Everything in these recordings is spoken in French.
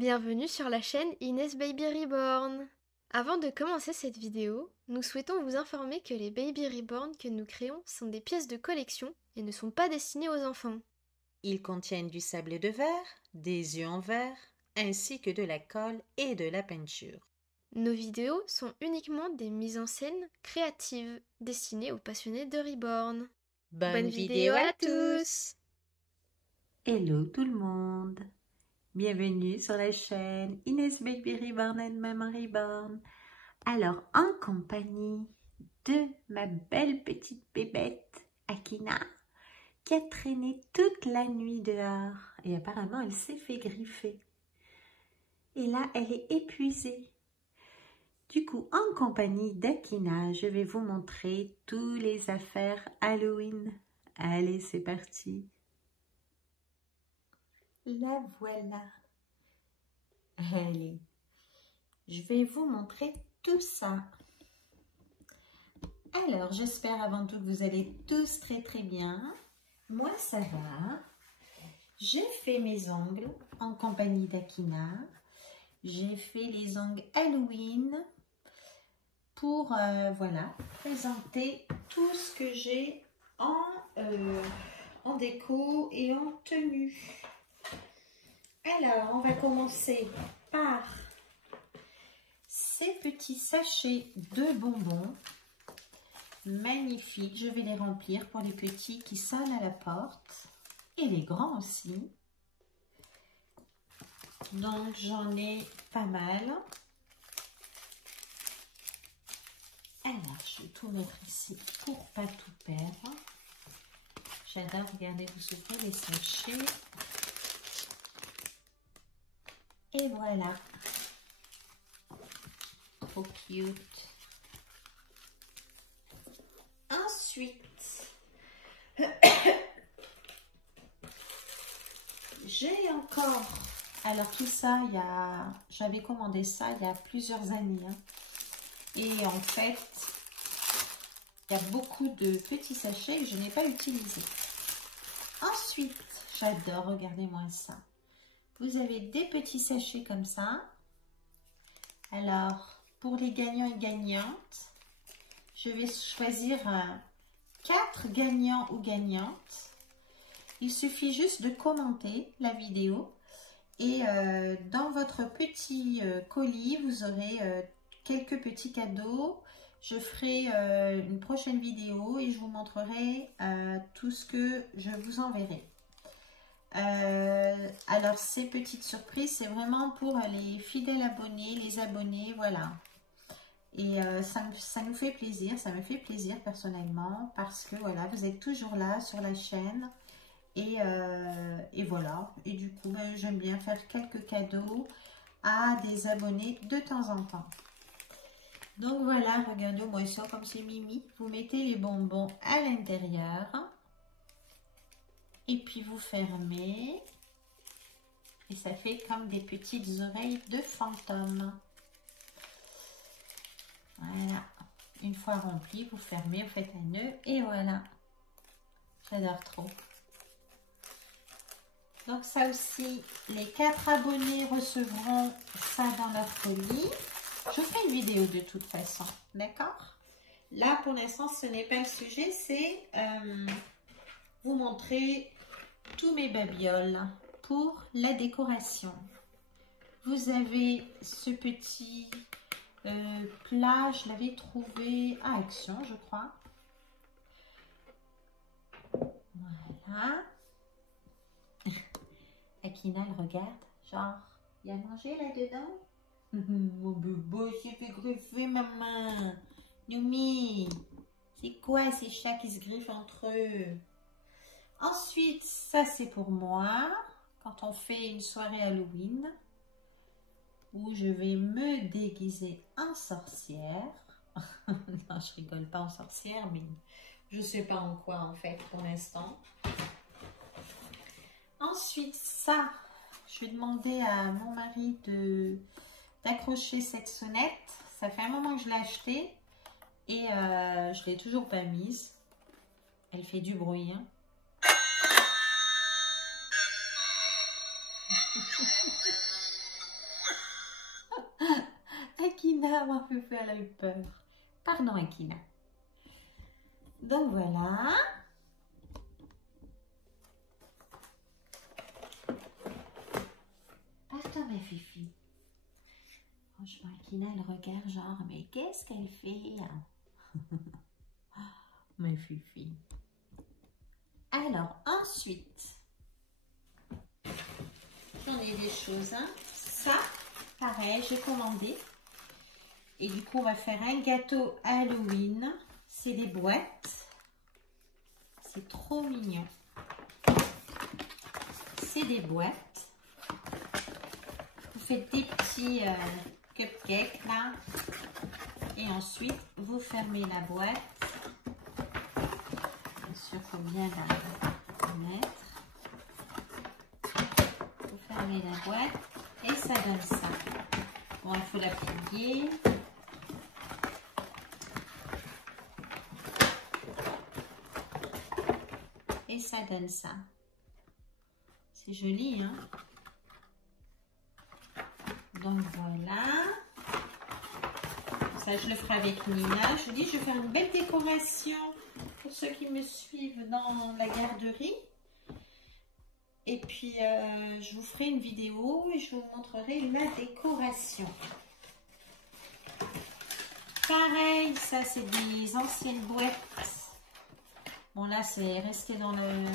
Bienvenue sur la chaîne Inès Baby Reborn. Avant de commencer cette vidéo, nous souhaitons vous informer que les Baby Reborn que nous créons sont des pièces de collection et ne sont pas destinées aux enfants. Ils contiennent du sable de verre, des œufs en verre, ainsi que de la colle et de la peinture. Nos vidéos sont uniquement des mises en scène créatives destinées aux passionnés de Reborn. Bonne vidéo à tous! Hello tout le monde! Bienvenue sur la chaîne Inès Baby Reborn and Maman Reborn. Alors, en compagnie de ma belle petite bébête Akina, qui a traîné toute la nuit dehors et apparemment elle s'est fait griffer. Et là, elle est épuisée. Du coup, en compagnie d'Akina, je vais vous montrer tous les affaires Halloween. Allez, c'est parti! La voilà. Allez, je vais vous montrer tout ça. Alors, j'espère avant tout que vous allez tous très bien. Moi, ça va. J'ai fait mes ongles en compagnie d'Akina. J'ai fait les ongles Halloween pour, voilà, présenter tout ce que j'ai en déco et en tenue. Alors, on va commencer par ces petits sachets de bonbons. Magnifiques, je vais les remplir pour les petits qui sonnent à la porte et les grands aussi. Donc, j'en ai pas mal. Alors, je vais tout mettre ici pour pas tout perdre. J'adore, regardez, vous ouvrez les sachets. Et voilà, trop cute. Ensuite, j'ai encore, alors tout ça, j'avais commandé ça il y a plusieurs années. Et en fait, il y a beaucoup de petits sachets que je n'ai pas utilisés. Ensuite, j'adore, regardez-moi ça. Vous avez des petits sachets comme ça. Alors, pour les gagnants et gagnantes, je vais choisir 4 gagnants ou gagnantes. Il suffit juste de commenter la vidéo. Et dans votre petit colis, vous aurez quelques petits cadeaux. Je ferai une prochaine vidéo et je vous montrerai tout ce que je vous enverrai. Alors ces petites surprises, c'est vraiment pour les fidèles abonnés, les abonnés, voilà. Et ça nous fait plaisir, ça me fait plaisir personnellement parce que voilà, vous êtes toujours là sur la chaîne et voilà. Et du coup, ben, j'aime bien faire quelques cadeaux à des abonnés de temps en temps. Donc voilà, regardez-moi ça comme c'est mimi. Vous mettez les bonbons à l'intérieur. Et puis vous fermez. Et ça fait comme des petites oreilles de fantôme. Voilà. Une fois rempli, vous fermez, vous faites un nœud. Et voilà. J'adore trop. Donc ça aussi, les 4 abonnés recevront ça dans leur colis. Je ferai une vidéo de toute façon. D'accord? Là, pour l'instant, ce n'est pas le sujet. C'est vous montrer tous mes babioles pour la décoration. Vous avez ce petit plat, je l'avais trouvé à Action, je crois. Voilà. Akina, elle regarde, genre, il y a mangé là-dedans? Mon bébé s'est fait griffer, maman. Noumi, c'est quoi ces chats qui se griffent entre eux? Ensuite, ça c'est pour moi, quand on fait une soirée Halloween, où je vais me déguiser en sorcière. Non, je rigole pas en sorcière, mais je sais pas en quoi en fait pour l'instant. Ensuite, ça, je vais demander à mon mari d'accrocher cette sonnette. Ça fait un moment que je l'ai achetée et je l'ai toujours pas mise. Elle fait du bruit, hein. Akina, ma Fufu, elle a eu peur. Pardon, Akina. Donc voilà. Pardon, ma Fifi. Franchement, Akina, elle regarde genre, mais qu'est-ce qu'elle fait? Ma Fifi. Alors, ensuite, j'en ai des choses. Hein. Ça, pareil, j'ai commandé. Et du coup, on va faire un gâteau Halloween. C'est des boîtes. C'est trop mignon. C'est des boîtes. Vous faites des petits cupcakes là. Et ensuite, vous fermez la boîte. Bien sûr, il faut bien la mettre. Vous fermez la boîte et ça donne ça. Bon, il faut la plier. Et ça donne ça. C'est joli, hein? Donc voilà. Ça, je le ferai avec Nina. Je vous dis, je vais faire une belle décoration pour ceux qui me suivent dans la garderie. Et puis, je vous ferai une vidéo et je vous montrerai la décoration. Pareil, ça, c'est des anciennes boîtes. Bon, là, c'est resté dans le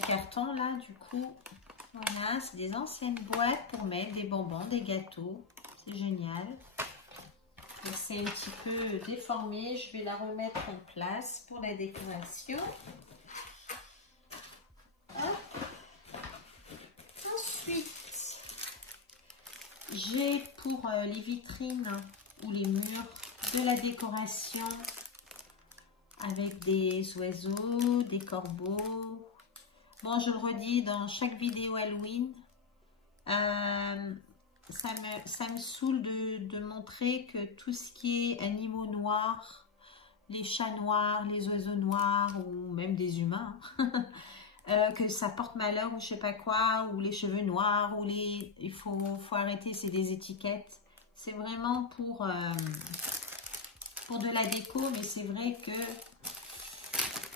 carton, là, du coup. Voilà, c'est des anciennes boîtes pour mettre des bonbons, des gâteaux. C'est génial. C'est un petit peu déformé. Je vais la remettre en place pour la décoration. Hop. Ensuite, j'ai pour les vitrines ou les murs de la décoration avec des oiseaux, des corbeaux. Bon, je le redis dans chaque vidéo Halloween, ça me saoule de montrer que tout ce qui est animaux noirs, les chats noirs, les oiseaux noirs ou même des humains, que ça porte malheur ou je sais pas quoi, ou les cheveux noirs, ou les... Il faut arrêter, c'est des étiquettes. C'est vraiment pour de la déco, mais c'est vrai que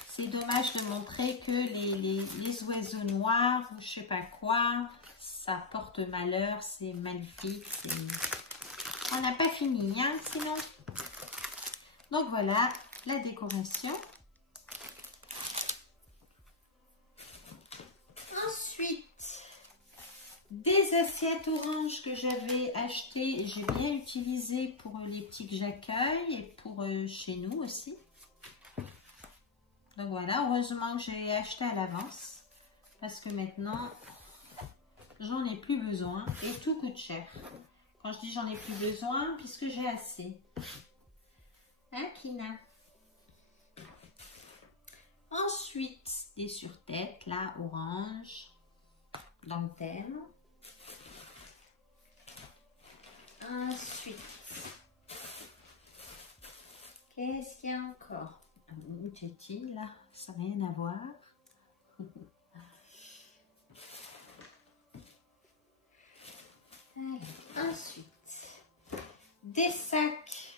c'est dommage de montrer que les oiseaux noirs, ou je sais pas quoi, ça porte malheur, c'est magnifique. On n'a pas fini, hein, sinon. Donc voilà, la décoration. Ensuite, des assiettes oranges que j'avais achetées et j'ai bien utilisé pour les petits que j'accueille et pour chez nous aussi. Donc voilà, heureusement que j'ai acheté à l'avance parce que maintenant, j'en ai plus besoin et tout coûte cher. Quand je dis j'en ai plus besoin, puisque j'ai assez. Hein, Kina? Ensuite, des sur-têtes, là, orange, dans le thème. Ensuite, qu'est-ce qu'il y a encore? Une tétine, là, ça n'a rien à voir. Allez, ensuite, des sacs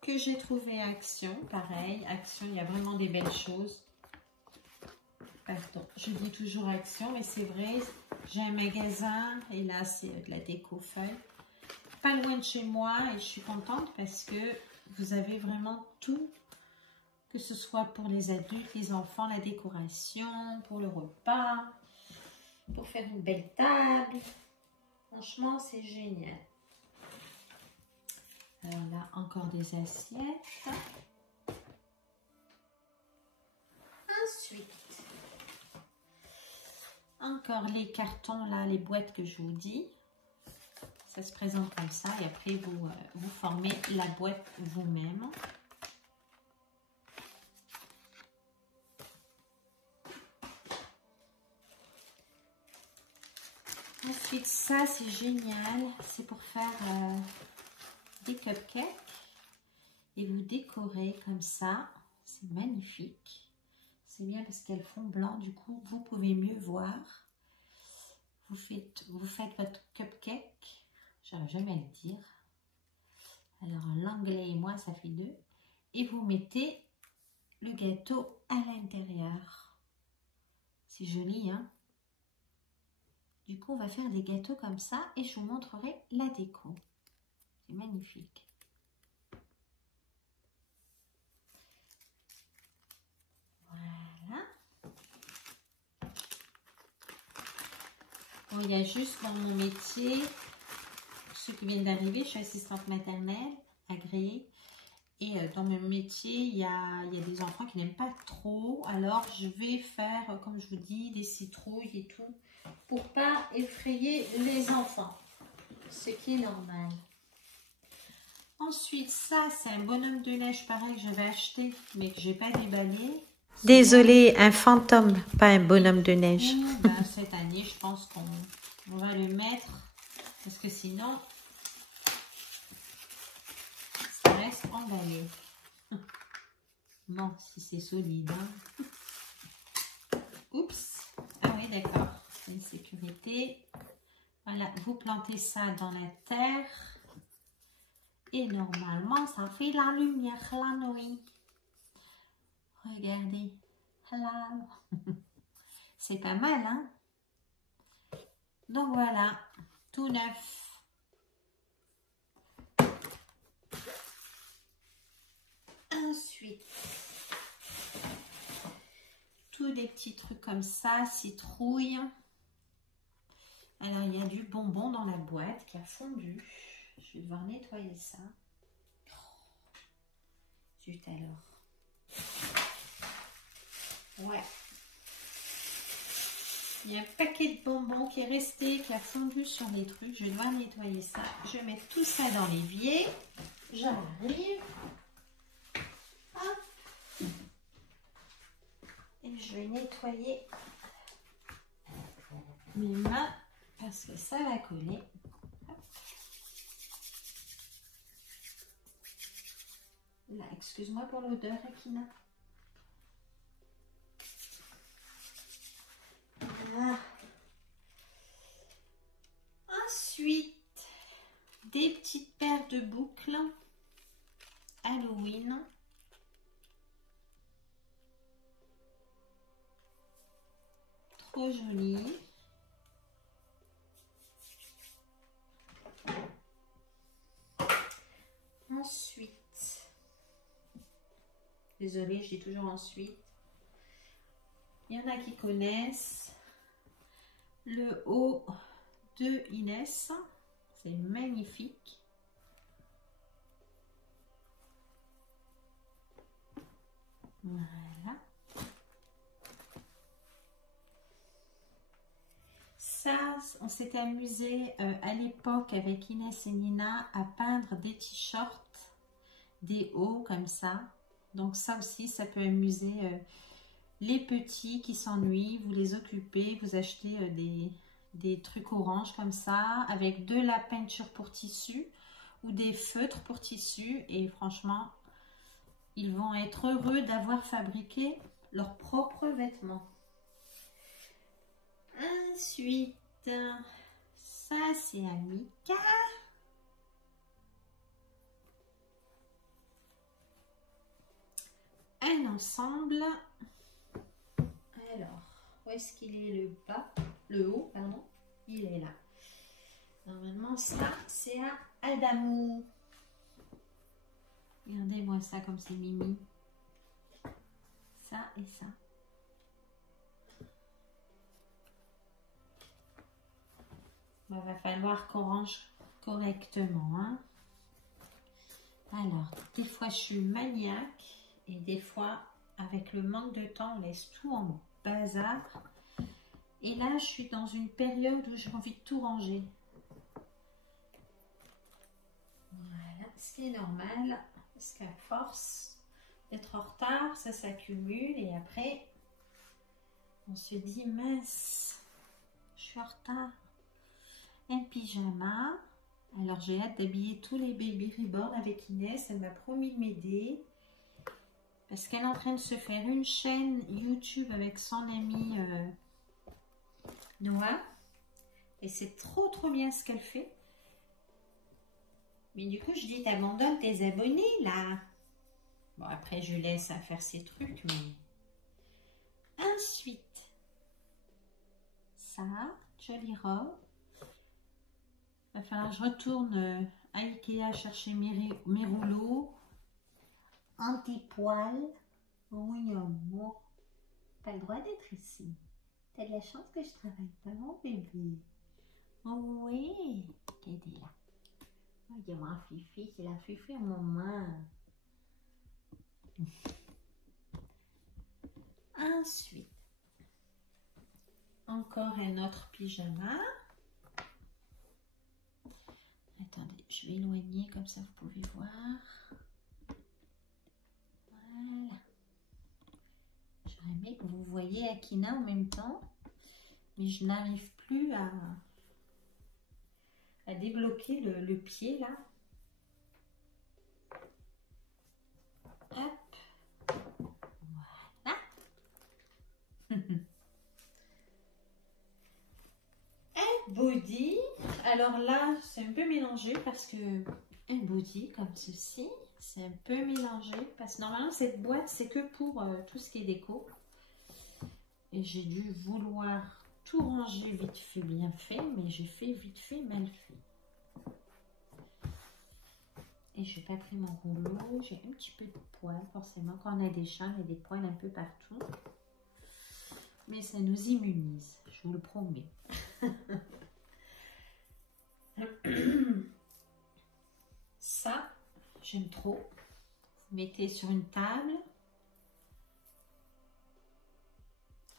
que j'ai trouvé à Action. Pareil, Action, il y a vraiment des belles choses. Pardon, je dis toujours Action, mais c'est vrai, j'ai un magasin et là, c'est de la déco feuille. Pas loin de chez moi et je suis contente parce que vous avez vraiment tout. Que ce soit pour les adultes, les enfants, la décoration, pour le repas, pour faire une belle table. Franchement, c'est génial. Alors là, encore des assiettes. Ensuite, encore les cartons, là, les boîtes que je vous dis. Ça se présente comme ça et après, vous formez la boîte vous-même. Ensuite, ça, c'est génial. C'est pour faire des cupcakes. Et vous décorez comme ça. C'est magnifique. C'est bien parce qu'elles font blanc. Du coup, vous pouvez mieux voir. Vous faites votre cupcake. J'arrive jamais à le dire. Alors, l'anglais et moi, ça fait 2. Et vous mettez le gâteau à l'intérieur. C'est joli, hein? Du coup, on va faire des gâteaux comme ça et je vous montrerai la déco. C'est magnifique. Voilà. Bon, il y a juste dans mon métier, ceux qui viennent d'arriver, je suis assistante maternelle agréée. Et dans mon métier, il y a des enfants qui n'aiment pas trop. Alors, je vais faire, comme je vous dis, des citrouilles et tout, pour pas effrayer les enfants. Ce qui est normal. Ensuite, ça, c'est un bonhomme de neige pareil que j'avais acheté, mais que j'ai pas déballé. Désolée, un fantôme, pas un bonhomme de neige. Ben, cette année, je pense qu'on va le mettre, parce que sinon, ça reste emballé. Bon, si c'est solide. Hein. Oups. Ah oui, d'accord. C'est une sécurité. Voilà, vous plantez ça dans la terre. Et normalement, ça fait la lumière la nuit. Regardez. Là. C'est pas mal, hein? Donc voilà, tout neuf. Ensuite, tous des petits trucs comme ça, citrouille. Alors, il y a du bonbon dans la boîte qui a fondu. Je vais devoir nettoyer ça. Zut alors. Ouais. Il y a un paquet de bonbons qui est resté, qui a fondu sur les trucs. Je vais devoir nettoyer ça. Je vais mettre tout ça dans l'évier. J'arrive. Hop. Et je vais nettoyer mes mains parce que ça va coller. Là, excuse-moi pour l'odeur, Akina. Voilà. Ensuite, des petites paires de boucles Halloween. Trop jolies. Ensuite, désolée, je dis toujours ensuite. Il y en a qui connaissent le haut de Inès. C'est magnifique. Voilà. Ça, on s'était amusé à l'époque avec Inès et Nina à peindre des t-shirts, des hauts comme ça. Donc ça aussi, ça peut amuser les petits qui s'ennuient. Vous les occupez, vous achetez des trucs orange comme ça avec de la peinture pour tissu ou des feutres pour tissu. Et franchement, ils vont être heureux d'avoir fabriqué leurs propres vêtements. Ensuite, ça c'est Amika. Un ensemble. Alors, où est-ce qu'il est le bas? Le haut, pardon. Il est là. Normalement, ça, c'est à Adamou. Regardez-moi ça comme c'est mimi. Ça et ça. Il va falloir qu'on range correctement. Hein. Alors, des fois, je suis maniaque. Et des fois, avec le manque de temps, on laisse tout en bazar. Et là, je suis dans une période où j'ai envie de tout ranger. Voilà, ce qui est normal. Parce qu'à force d'être en retard, ça s'accumule. Et après, on se dit, mince, je suis en retard. Un pyjama. Alors, j'ai hâte d'habiller tous les baby reborn avec Inès. Elle m'a promis de m'aider. Parce qu'elle est en train de se faire une chaîne YouTube avec son amie Noah. Et c'est trop bien ce qu'elle fait. Mais du coup, je dis, t'abandonnes tes abonnés, là. Bon, après, je laisse à faire ses trucs, mais... Ensuite, ça, jolie robe. Il va falloir que je retourne à Ikea chercher mes rouleaux. Anti-poil. Oui, amour. T'as le droit d'être ici. T'as de la chance que je travaille pas, mon bébé. Oh oui, qu'elle est là. Oh, il y a mon fifi, c'est la fifi à maman. Ensuite, encore un autre pyjama. Attendez, je vais éloigner comme ça vous pouvez voir. Voilà. J'aurais aimé que vous voyez Akina en même temps, mais je n'arrive plus à débloquer le pied là. Hop. Voilà. Un body. Alors là, c'est un peu mélangé parce que un body comme ceci, c'est un peu mélangé parce que normalement cette boîte c'est que pour tout ce qui est déco. Et j'ai dû vouloir tout ranger vite fait, bien fait, mais j'ai fait vite fait, mal fait. Et je n'ai pas pris mon rouleau, j'ai un petit peu de poils, forcément. Quand on a des chats, il y a des poils un peu partout. Mais ça nous immunise, je vous le promets. Ça, j'aime trop. Vous mettez sur une table.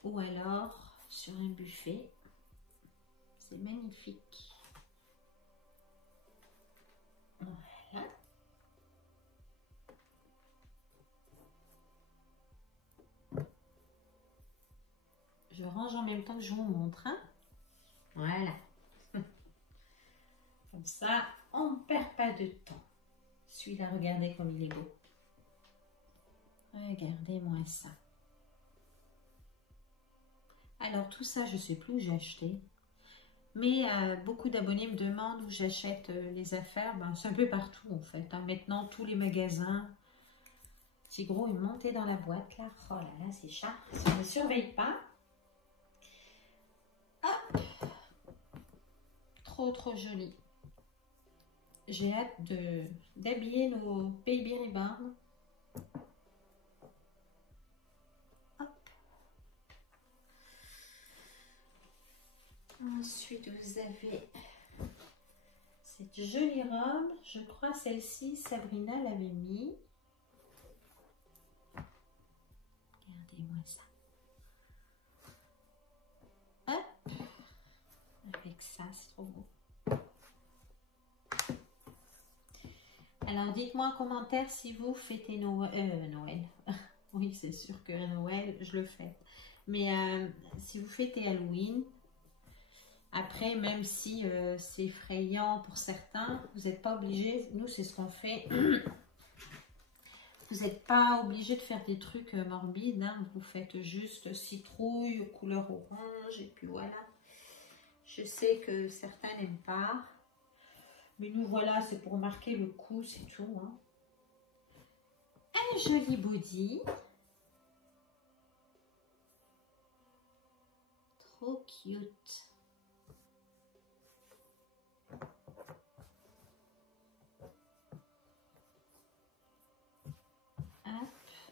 Ou alors sur un buffet. C'est magnifique. Voilà. Je range en même temps que je vous montre. Hein? Voilà. Comme ça, on ne perd pas de temps. Celui-là, regardez comme il est beau. Regardez-moi ça. Alors tout ça, je ne sais plus où j'ai acheté. Mais beaucoup d'abonnés me demandent où j'achète les affaires. Ben, c'est un peu partout en fait. Hein. Maintenant, tous les magasins. Petit gros est monté dans la boîte là. Oh là là, c'est chat. Ça ne surveille pas. Hop. Trop trop joli. J'ai hâte d'habiller nos Baby Reborn. Ensuite, vous avez cette jolie robe. Je crois celle-ci, Sabrina l'avait mis. Regardez-moi ça. Hop. Avec ça, c'est trop beau. Alors, dites-moi en commentaire si vous fêtez Noël. Oui, c'est sûr que Noël, je le fête. Mais si vous fêtez Halloween... Après, même si c'est effrayant pour certains, vous n'êtes pas obligé, nous c'est ce qu'on fait, vous n'êtes pas obligé de faire des trucs morbides, hein. Vous faites juste citrouille, couleur orange, et puis voilà. Je sais que certains n'aiment pas, mais nous voilà, c'est pour marquer le coup, c'est tout. Hein. Un joli body. Trop cute.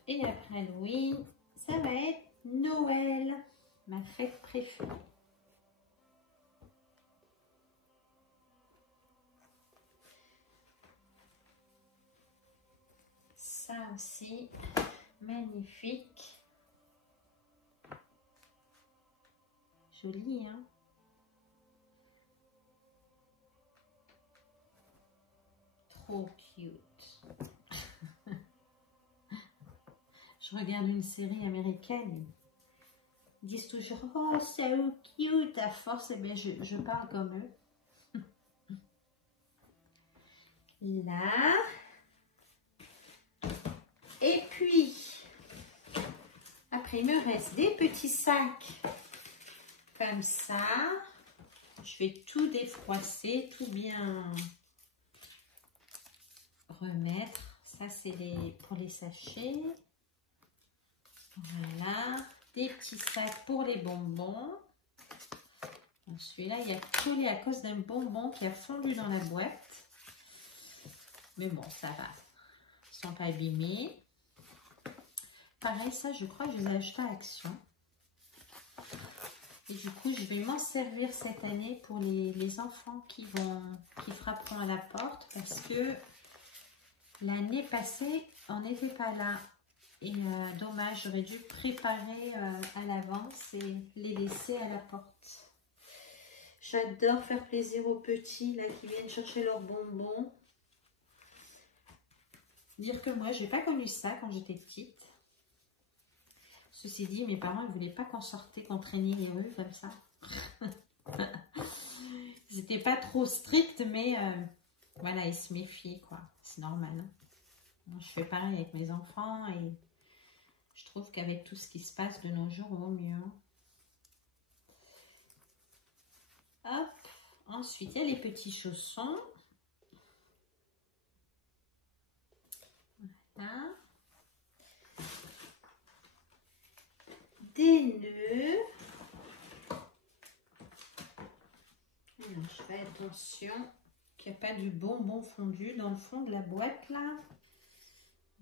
Et après Halloween, ça va être Noël, ma fête préférée. Ça aussi, magnifique. Joli, hein? Trop cute. Je regarde une série américaine, ils disent toujours « Oh, so cute » à force, eh bien, je parle comme eux. Là. Et puis, après, il me reste des petits sacs comme ça. Je vais tout défroisser, tout bien remettre. Ça, c'est pour les sachets. Voilà. Des petits sacs pour les bonbons. Celui-là, il a collé à cause d'un bonbon qui a fondu dans la boîte. Mais bon, ça va. Ils ne sont pas abîmés. Pareil, ça, je crois que je les ai achetés à Action. Et du coup, je vais m'en servir cette année pour les enfants qui frapperont à la porte. Parce que l'année passée, on n'était pas là. Et dommage, j'aurais dû préparer à l'avance et les laisser à la porte. J'adore faire plaisir aux petits là qui viennent chercher leurs bonbons. Dire que moi, je n'ai pas connu ça quand j'étais petite. Ceci dit, mes parents ne voulaient pas qu'on sortait, qu'on traînait les rues comme ça. Ils n'étaient pas trop stricts, mais voilà, ils se méfiaient, quoi. C'est normal. Hein. Moi, je fais pareil avec mes enfants et je trouve qu'avec tout ce qui se passe de nos jours, au mieux. Hop. Ensuite, il y a les petits chaussons. Voilà. Des nœuds. Alors, je fais attention qu'il n'y a pas du bonbon fondu dans le fond de la boîte là.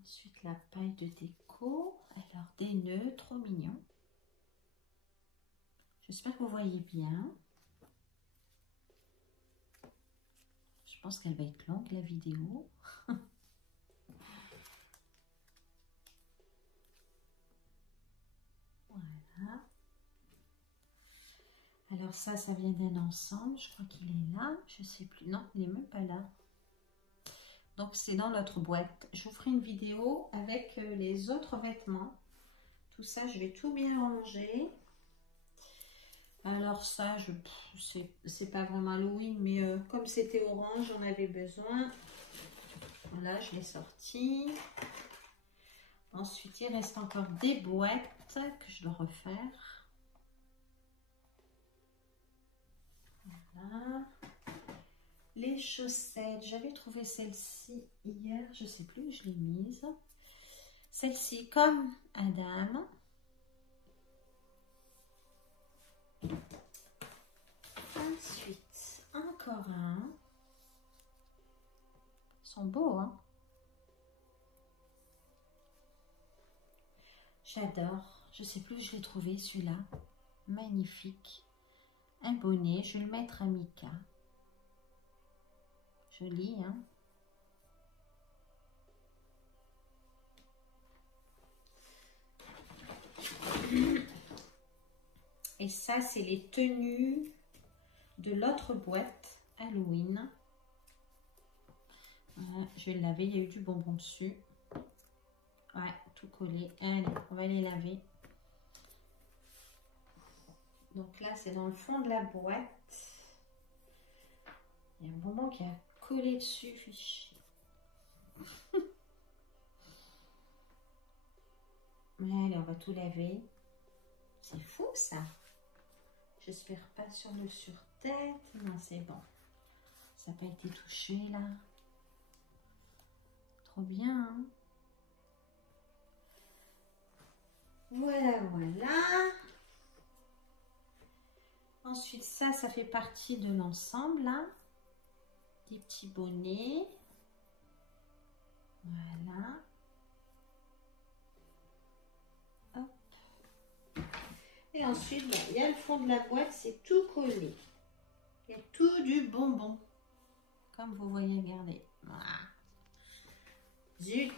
Ensuite, la paille de déco. Alors, des nœuds, trop mignons. J'espère que vous voyez bien. Je pense qu'elle va être longue, la vidéo. Voilà. Alors ça vient d'un ensemble. Je crois qu'il est là. Je ne sais plus. Non, il n'est même pas là. Donc, c'est dans notre boîte. Je vous ferai une vidéo avec les autres vêtements. Tout ça, je vais tout bien ranger. Alors ça, c'est pas vraiment Halloween, mais comme c'était orange, j'en avais besoin. Voilà, je l'ai sorti. Ensuite, il reste encore des boîtes que je dois refaire. Voilà. Les chaussettes, j'avais trouvé celle-ci hier, je sais plus où je l'ai mise. Celle-ci comme Adam. Ensuite, encore un. Ils sont beaux, hein? J'adore. Je sais plus où je l'ai trouvé, celui-là. Magnifique. Un bonnet. Je vais le mettre à Mika. Joli, hein? Et ça, c'est les tenues de l'autre boîte Halloween. Voilà, je vais le laver. Il y a eu du bonbon dessus. Ouais, tout collé. Allez, on va les laver. Donc là, c'est dans le fond de la boîte. Il y a un bonbon qui a collé dessus. Allez, on va tout laver. C'est fou, ça. J'espère pas sur le sur-tête. Non, c'est bon. Ça n'a pas été touché, là. Trop bien, hein? Voilà, voilà. Ensuite, ça fait partie de l'ensemble, là. Des petits bonnets. Voilà. Hop. Et ensuite, il y a le fond de la boîte, c'est tout collé. Il y a tout du bonbon. Comme vous voyez, regardez. Voilà. Zut.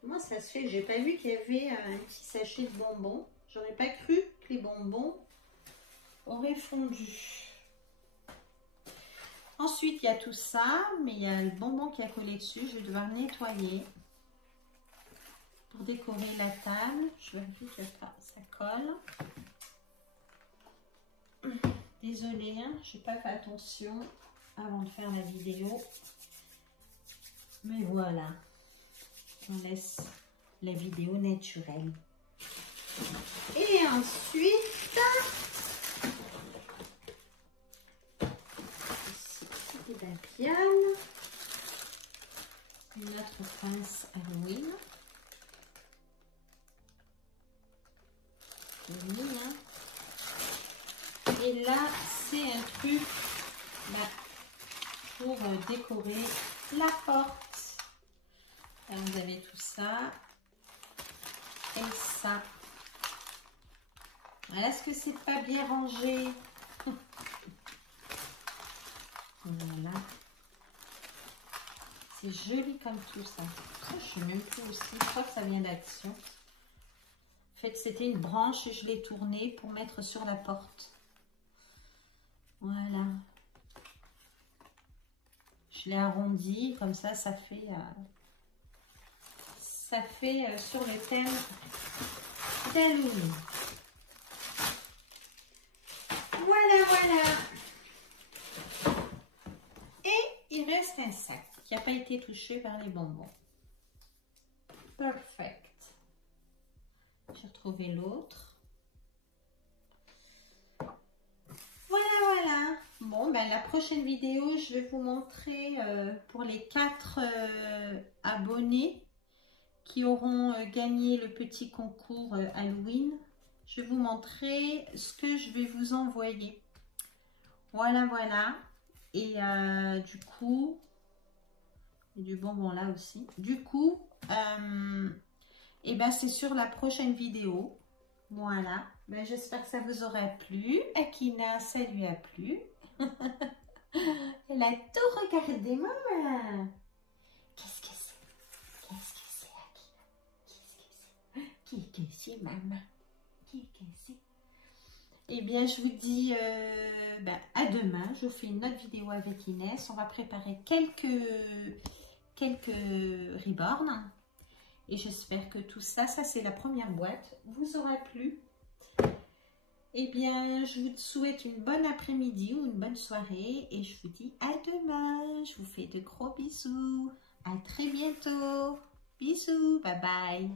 Comment ça se fait que j'ai pas vu qu'il y avait un petit sachet de bonbons? J'aurais pas cru que les bonbons auraient fondu. Ensuite, il y a tout ça, mais il y a le bonbon qui a collé dessus. Je vais devoir nettoyer pour décorer la table. Je vérifie que ça colle. Désolée, hein, je n'ai pas fait attention avant de faire la vidéo. Mais voilà, on laisse la vidéo naturelle. Et ensuite, ici, des babioles. Notre pince Halloween. Joli, hein? Et là, c'est un truc là, pour décorer la porte. Là, vous avez tout ça et ça. Voilà, est-ce que c'est pas bien rangé? Voilà. C'est joli comme tout ça. Je ne sais même plus aussi. Je crois que ça vient d'Action. En fait, c'était une branche et je l'ai tournée pour mettre sur la porte. Voilà. Je l'ai arrondi. Comme ça, ça fait sur le thème d'Halloween. Voilà, voilà. Et il reste un sac qui n'a pas été touché par les bonbons. Perfect. J'ai retrouvé l'autre. Voilà, voilà. Bon, ben la prochaine vidéo, je vais vous montrer pour les 4 abonnés qui auront gagné le petit concours Halloween. Je vais vous montrer ce que je vais vous envoyer. Voilà, voilà. Et du coup, et du bonbon là aussi. Du coup, et ben c'est sur la prochaine vidéo. Voilà. Ben, j'espère que ça vous aura plu. Akina, ça lui a plu. Elle a tout regardé, maman. Qu'est-ce que c'est? Qu'est-ce que c'est, Akina? Qu'est-ce que c'est, maman? Qu'est-ce que c'est? Eh bien, je vous dis à demain. Je vous fais une autre vidéo avec Inès. On va préparer quelques reborns. Et j'espère que tout ça, c'est la première boîte, vous aura plu. Eh bien, je vous souhaite une bonne après-midi ou une bonne soirée. Et je vous dis à demain. Je vous fais de gros bisous. À très bientôt. Bisous. Bye bye.